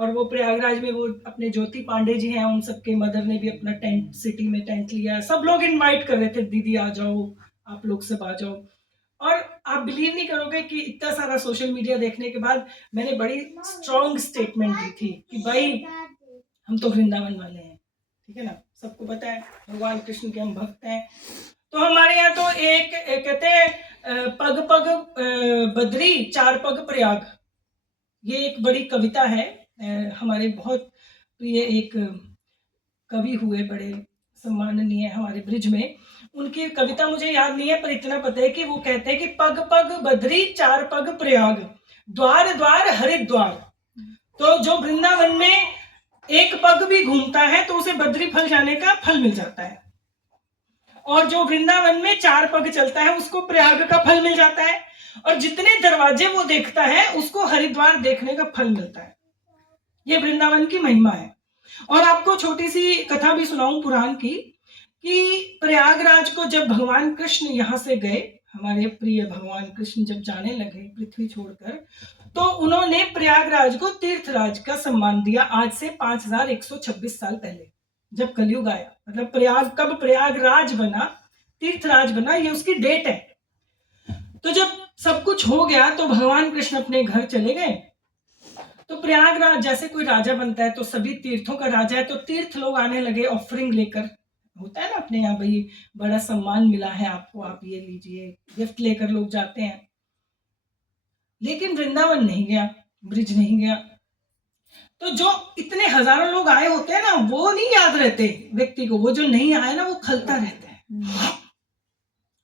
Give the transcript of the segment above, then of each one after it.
और वो प्रयागराज में वो अपने ज्योति पांडे जी हैं, उन सबके मदर ने भी अपना टेंट, सिटी में टेंट लिया। सब लोग इनवाइट कर रहे थे, दीदी आ जाओ, आप लोग सब आ जाओ। और आप बिलीव नहीं करोगे कि इतना सारा सोशल मीडिया देखने के बाद मैंने बड़ी स्ट्रॉन्ग स्टेटमेंट दी थी कि भाई हम तो वृंदावन वाले हैं, ठीक है ना, सबको पता है भगवान कृष्ण के हम भक्त हैं। तो हमारे यहाँ तो एक कहते हैं पग पग बद्री चार पग प्रयाग, ये एक बड़ी कविता है। हमारे बहुत प्रिय एक कवि हुए, बड़े सम्माननीय हमारे ब्रिज में, उनकी कविता मुझे याद नहीं है, पर इतना पता है कि वो कहते हैं कि पग पग बद्री चार पग प्रयाग, द्वार द्वार हरिद्वार। तो जो वृंदावन में एक पग भी घूमता है तो उसे बद्री फल जाने का फल मिल जाता है, और जो वृंदावन में चार पग चलता है उसको प्रयाग का फल मिल जाता है, और जितने दरवाजे वो देखता है उसको हरिद्वार देखने का फल मिलता है। ये वृंदावन की महिमा है। और आपको छोटी सी कथा भी सुनाऊं पुराण की, कि प्रयागराज को जब भगवान कृष्ण यहाँ से गए, हमारे प्रिय भगवान कृष्ण जब जाने लगे पृथ्वी छोड़कर, तो उन्होंने प्रयागराज को तीर्थराज का सम्मान दिया, आज से 5126 साल पहले, जब कलयुग आया। मतलब प्रयाग, कब प्रयागराज बना, तीर्थराज बना, ये उसकी डेट है। तो जब सब कुछ हो गया तो भगवान कृष्ण अपने घर चले गए। तो प्रयागराज जैसे कोई राजा बनता है तो सभी तीर्थों का राजा है, तो तीर्थ लोग आने लगे ऑफरिंग लेकर, होता है ना अपने यहाँ, भाई बड़ा सम्मान मिला है आपको, आप ये लीजिए, गिफ्ट लेकर लोग जाते हैं। लेकिन वृंदावन नहीं गया, ब्रिज नहीं गया। तो जो इतने हजारों लोग आए होते हैं ना, वो नहीं याद रहते व्यक्ति को, वो जो नहीं आए ना वो खलता रहता है।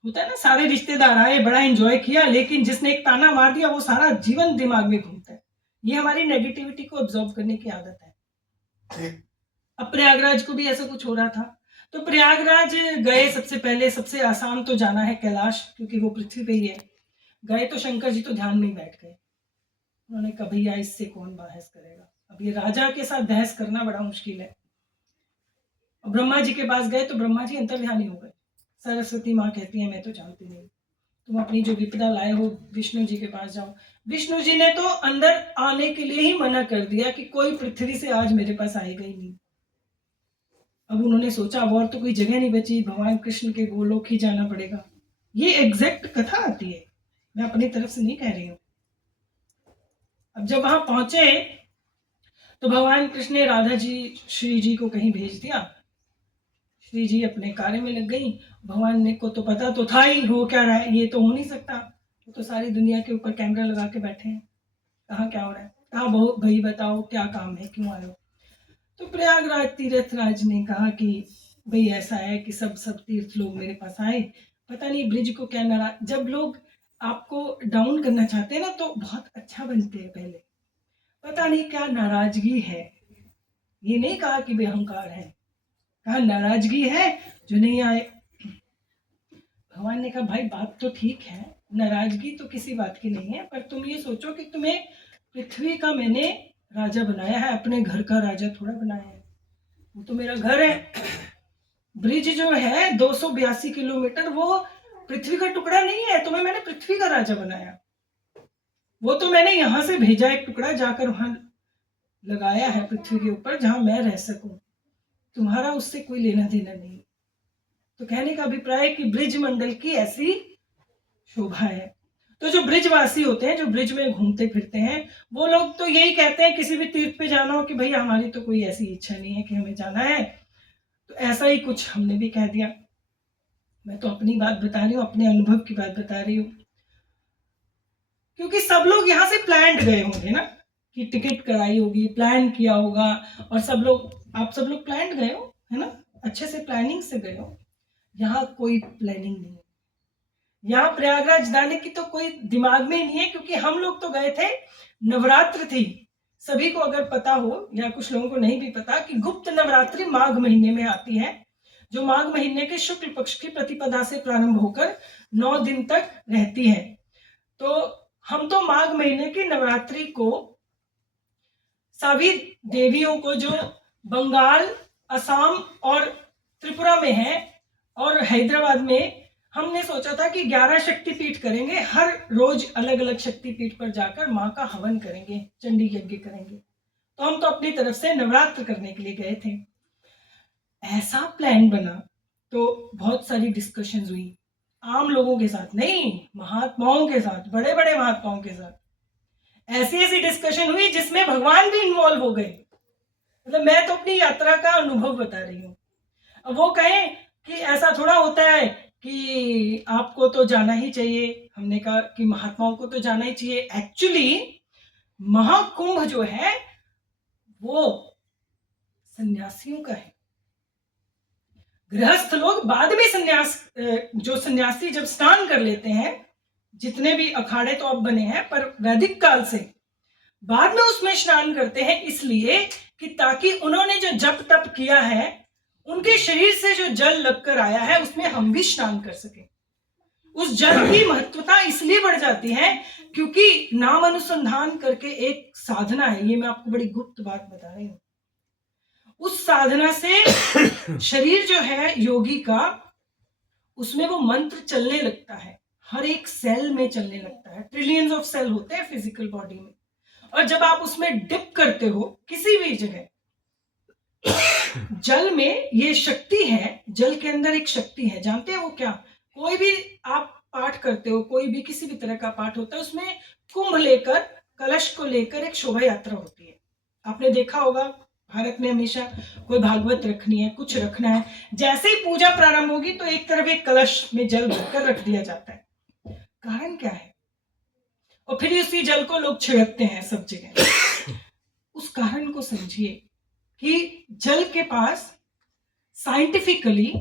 होता है ना, सारे रिश्तेदार आए, बड़ा एंजॉय किया, लेकिन जिसने एक ताना मार दिया वो सारा जीवन दिमाग में घूमता है। ये हमारी नेगेटिविटी को ऑब्जॉर्व करने की आदत है। अब प्रयागराज को भी ऐसा कुछ हो रहा था। तो प्रयागराज गए, सबसे पहले सबसे आसान तो जाना है कैलाश, क्योंकि वो पृथ्वी पे ही है। गए तो शंकर जी तो ध्यान में ही बैठ गए। उन्होंने कहा भैया इससे कौन बहस करेगा, अब ये राजा के साथ बहस करना बड़ा मुश्किल है। ब्रह्मा जी के पास गए तो ब्रह्मा जी अंतर्ध्यानी हो गए। सरस्वती माँ कहती है मैं तो जानती नहीं, तुम अपनी जो विपदा लाए हो विष्णु जी के पास जाओ। विष्णु जी ने तो अंदर आने के लिए ही मना कर दिया कि कोई पृथ्वी से आज मेरे पास आएगा ही नहीं। अब उन्होंने सोचा अब और तो कोई जगह नहीं बची, भगवान कृष्ण के गोलोक ही जाना पड़ेगा। ये एग्जैक्ट कथा आती है, मैं अपनी तरफ से नहीं कह रही हूँ। अब जब वहां पहुंचे तो भगवान कृष्ण ने राधा जी श्री जी को कहीं भेज दिया। श्री जी अपने कार्य में लग गई। भगवान ने को तो पता तो था ही हो क्या रहा है, ये तो हो नहीं सकता, वो तो सारी दुनिया के ऊपर कैमरा लगा के बैठे हैं, कहाँ क्या हो रहा है, कहाँ भाई बताओ क्या काम है, क्यों आए हो। तो प्रयागराज तीर्थराज ने कहा कि भाई ऐसा है कि सब तीर्थ लोग मेरे पास आए, पता नहीं ब्रिज को क्या नाराज, जब लोग आपको डाउन करना चाहते हैं ना तो बहुत अच्छा बनते हैं पहले, पता नहीं क्या नाराजगी है। ये नहीं कहा कि बेहंकार है, कहा नाराजगी है जो नहीं आए। भगवान ने कहा भाई बात तो ठीक है, नाराजगी तो किसी बात की नहीं है, पर तुम ये सोचो कि तुम्हें पृथ्वी का मैंने राजा बनाया है, अपने घर का राजा थोड़ा बनाया है, वो तो मेरा घर है। ब्रिज जो है 282 किलोमीटर, वो पृथ्वी का टुकड़ा नहीं है, तुम्हें मैंने पृथ्वी का राजा बनाया, वो तो मैंने यहां से भेजा एक टुकड़ा, जाकर वहां लगाया है पृथ्वी के ऊपर जहां मैं रह सकूं, तुम्हारा उससे कोई लेना देना नहीं। तो कहने का अभिप्राय कि ब्रिज मंडल की ऐसी शोभा है। तो जो ब्रिजवासी होते हैं, जो ब्रिज में घूमते फिरते हैं, वो लोग तो यही कहते हैं किसी भी तीर्थ पे जाना हो कि भाई हमारी तो कोई ऐसी इच्छा नहीं है कि हमें जाना है, तो ऐसा ही कुछ हमने भी कह दिया। मैं तो अपनी बात बता रही हूँ, अपने अनुभव की बात बता रही हूँ, क्योंकि सब लोग यहाँ से प्लान्ड गए होंगे ना, कि टिकट कराई होगी, प्लान किया होगा, और सब लोग, आप सब लोग प्लान्ड गए हो, है ना, अच्छे से प्लानिंग से गए हो। यहाँ कोई प्लानिंग नहीं है, यहाँ प्रयागराज जाने की तो कोई दिमाग में नहीं है, क्योंकि हम लोग तो गए थे, नवरात्र थी, सभी को अगर पता हो या कुछ लोगों को नहीं भी पता कि गुप्त नवरात्रि माघ महीने में आती है, जो माघ महीने के शुक्ल पक्ष की प्रतिपदा से प्रारंभ होकर 9 दिन तक रहती है। तो हम तो माघ महीने की नवरात्रि को सभी देवियों को जो बंगाल, असम और त्रिपुरा में है और हैदराबाद में, हमने सोचा था कि 11 शक्तिपीठ करेंगे, हर रोज अलग अलग शक्तिपीठ पर जाकर माँ का हवन करेंगे, चंडी यज्ञ करेंगे। तो हम तो अपनी तरफ से नवरात्र करने के लिए गए थे। ऐसा प्लान बना तो बहुत सारी डिस्कशंस हुई, आम लोगों के साथ नहीं, महात्माओं के साथ, बड़े बड़े महात्माओं के साथ ऐसी ऐसी डिस्कशन हुई जिसमें भगवान भी इन्वॉल्व हो गए। मतलब मैं तो अपनी यात्रा का अनुभव बता रही हूँ। अब वो कहें कि ऐसा थोड़ा होता है कि आपको तो जाना ही चाहिए, हमने कहा कि महात्माओं को तो जाना ही चाहिए। एक्चुअली महाकुंभ जो है वो सन्यासियों का है। गृहस्थ लोग बाद में जो सन्यासी जब स्नान कर लेते हैं, जितने भी अखाड़े तो अब बने हैं, पर वैदिक काल से बाद में उसमें स्नान करते हैं, इसलिए कि ताकि उन्होंने जो जप तप किया है, उनके शरीर से जो जल लगकर आया है उसमें हम भी स्नान कर सके। उस जल की महत्वता इसलिए बढ़ जाती है क्योंकि नाम अनुसंधान करके एक साधना है, ये मैं आपको बड़ी गुप्त बात बता रही हूँ। उस साधना से शरीर जो है योगी का, उसमें वो मंत्र चलने लगता है, हर एक सेल में चलने लगता है। ट्रिलियंस ऑफ सेल होते हैं फिजिकल बॉडी में, और जब आप उसमें डिप करते हो किसी भी जगह, जल में ये शक्ति है, जल के अंदर एक शक्ति है, जानते हैं वो क्या? कोई भी आप पाठ करते हो, कोई भी किसी भी तरह का पाठ होता है, उसमें कुंभ लेकर, कलश को लेकर एक शोभा यात्रा होती है। आपने देखा होगा भारत में हमेशा कोई भागवत रखनी है, कुछ रखना है, जैसे ही पूजा प्रारंभ होगी तो एक तरफ एक कलश में जल भरकर रख दिया जाता है। कारण क्या है? और फिर उसी जल को लोग छिड़कते हैं सब जगह। उस कारण को समझिए कि जल के पास साइंटिफिकली